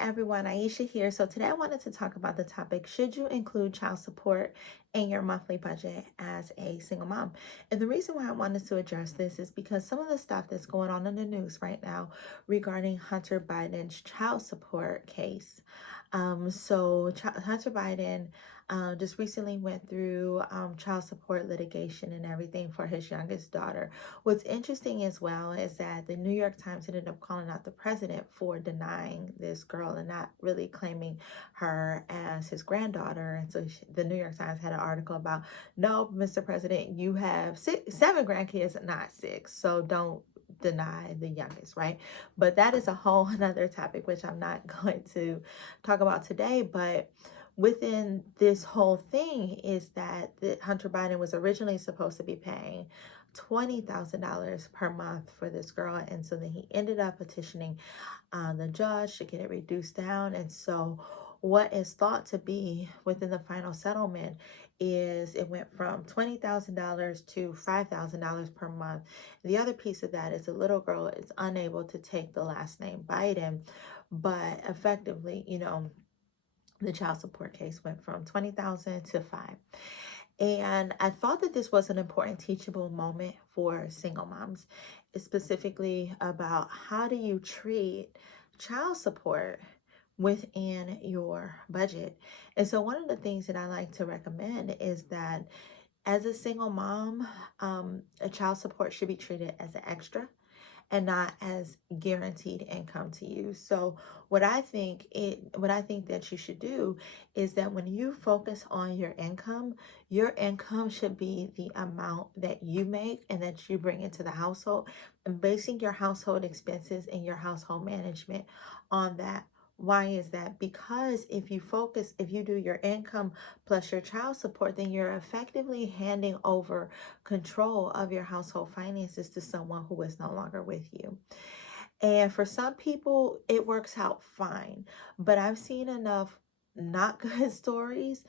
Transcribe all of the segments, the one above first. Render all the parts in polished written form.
everyone, Aisha here. So today I wanted to talk about the topic, should you include child support in your monthly budget as a single mom? And the reason why I wanted to address this is because some of the stuff that's going on in the news right now regarding Hunter Biden's child support case. Hunter Biden just recently went through child support litigation and everything for his youngest daughter. What's interesting as well is that the New York Times ended up calling out the president for denying this girl and not really claiming her as his granddaughter. And so the New York Times had an article about, no, Mr. President, you have seven grandkids, not six. So don't deny the youngest, right? But that is a whole another topic, which I'm not going to talk about today. But within this whole thing is that Hunter Biden was originally supposed to be paying $20,000 per month for this girl. And so then he ended up petitioning the judge to get it reduced down. And so what is thought to be within the final settlement is it went from $20,000 to $5,000 per month. The other piece of that is the little girl is unable to take the last name Biden, but effectively, the child support case went from 20,000 to 5. And I thought that this was an important teachable moment for single moms, specifically about how do you treat child support within your budget. And so one of the things that I like to recommend is that as a single mom, a child support should be treated as an extra and not as guaranteed income to you. So what I think that you should do is that when you focus on your income should be the amount that you make and that you bring into the household, and basing your household expenses and your household management on that. Why is that? Because if you do your income plus your child support, then you're effectively handing over control of your household finances to someone who is no longer with you. And for some people, it works out fine. But I've seen enough not good stories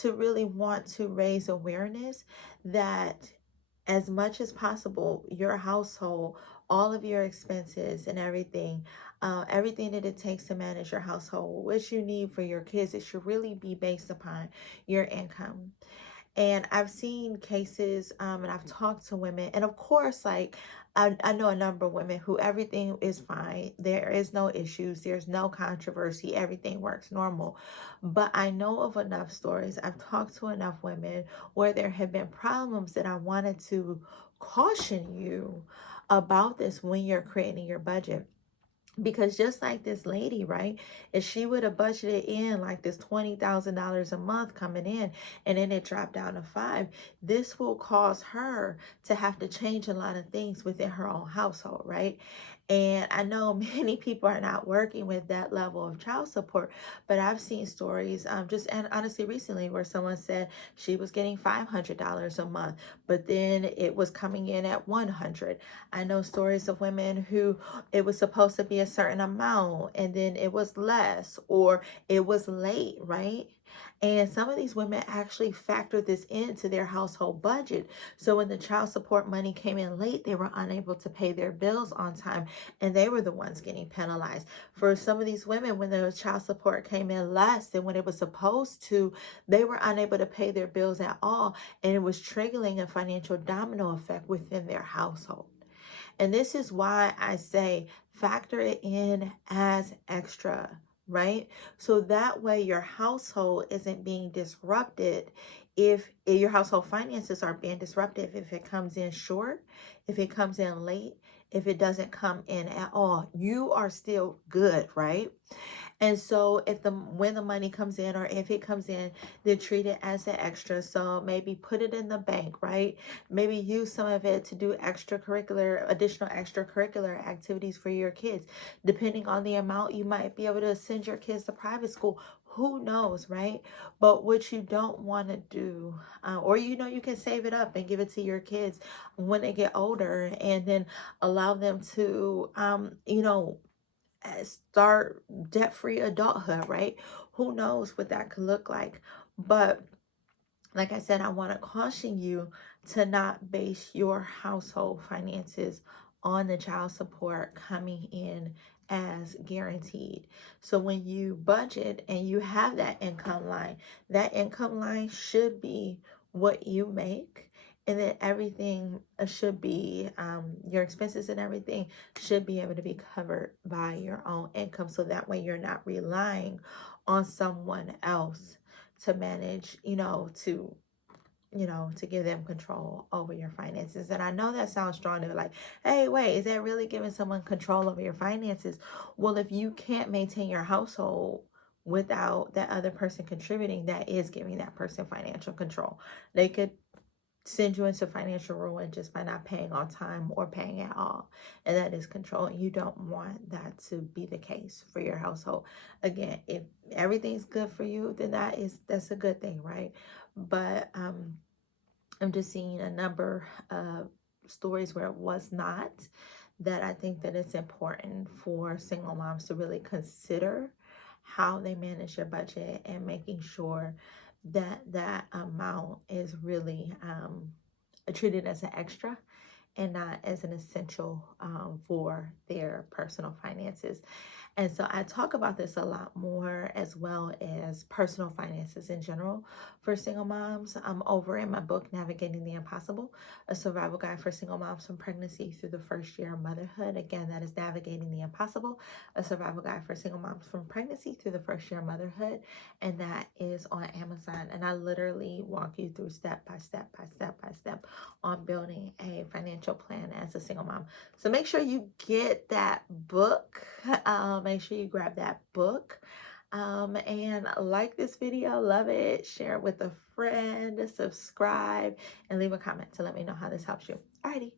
to really want to raise awareness that as much as possible, your household, all of your expenses and everything that it takes to manage your household, what you need for your kids, it should really be based upon your income. And I've seen cases, and I've talked to women, and of course, like I know a number of women who everything is fine. There is no issues, there's no controversy, everything works normal. But I know of enough stories, I've talked to enough women where there have been problems that I wanted to caution you about this when you're creating your budget. Because just like this lady, right? If she would have budgeted in like this $20,000 a month coming in and then it dropped down to 5, this will cause her to have to change a lot of things within her own household, right? And I know many people are not working with that level of child support, but I've seen stories just and honestly recently where someone said she was getting $500 a month, but then it was coming in at 100. I know stories of women who it was supposed to be a certain amount and then it was less or it was late, right? And some of these women actually factored this into their household budget. So when the child support money came in late, they were unable to pay their bills on time and they were the ones getting penalized. For some of these women, when the child support came in less than what it was supposed to, they were unable to pay their bills at all. And it was triggering a financial domino effect within their household. And this is why I say factor it in as extra, right? So that way your household isn't being disrupted if your household finances are being disrupted, if it comes in short, if it comes in late, if it doesn't come in at all, you are still good, right? And so if the when the money comes in or if it comes in, then treat it as an extra. So maybe put it in the bank, right? Maybe use some of it to do additional extracurricular activities for your kids. Depending on the amount, you might be able to send your kids to private school. Who knows, right? But what you don't want to do, or you can save it up and give it to your kids when they get older, and then allow them to, start debt-free adulthood, right? Who knows what that could look like. But like I said, I want to caution you to not base your household finances on the child support coming in as guaranteed. So when you budget and you have that income line should be what you make. And then everything should be, your expenses and everything should be able to be covered by your own income. So that way you're not relying on someone else to manage, to give them control over your finances. And I know that sounds strong. They're like, hey, wait, is that really giving someone control over your finances? Well, if you can't maintain your household without that other person contributing, that is giving that person financial control. They could send you into financial ruin just by not paying on time or paying at all. And that is control. And you don't want that to be the case for your household. Again, if everything's good for you, then that's a good thing, right? But I'm just seeing a number of stories where it was not, that I think that it's important for single moms to really consider how they manage their budget and making sure that that amount is really treated as an extra and not as an essential for their personal finances. And so I talk about this a lot more, as well as personal finances in general for single moms. I'm over in my book, Navigating the Impossible, a survival guide for single moms from pregnancy through the first year of motherhood. Again, that is Navigating the Impossible, a survival guide for single moms from pregnancy through the first year of motherhood. And that is on Amazon. And I literally walk you through step by step by step by step on building a financial plan as a single mom. So make sure you get that book. Make sure you grab that book. And like this video, love it, share it with a friend, subscribe, and leave a comment to let me know how this helps you. Alrighty.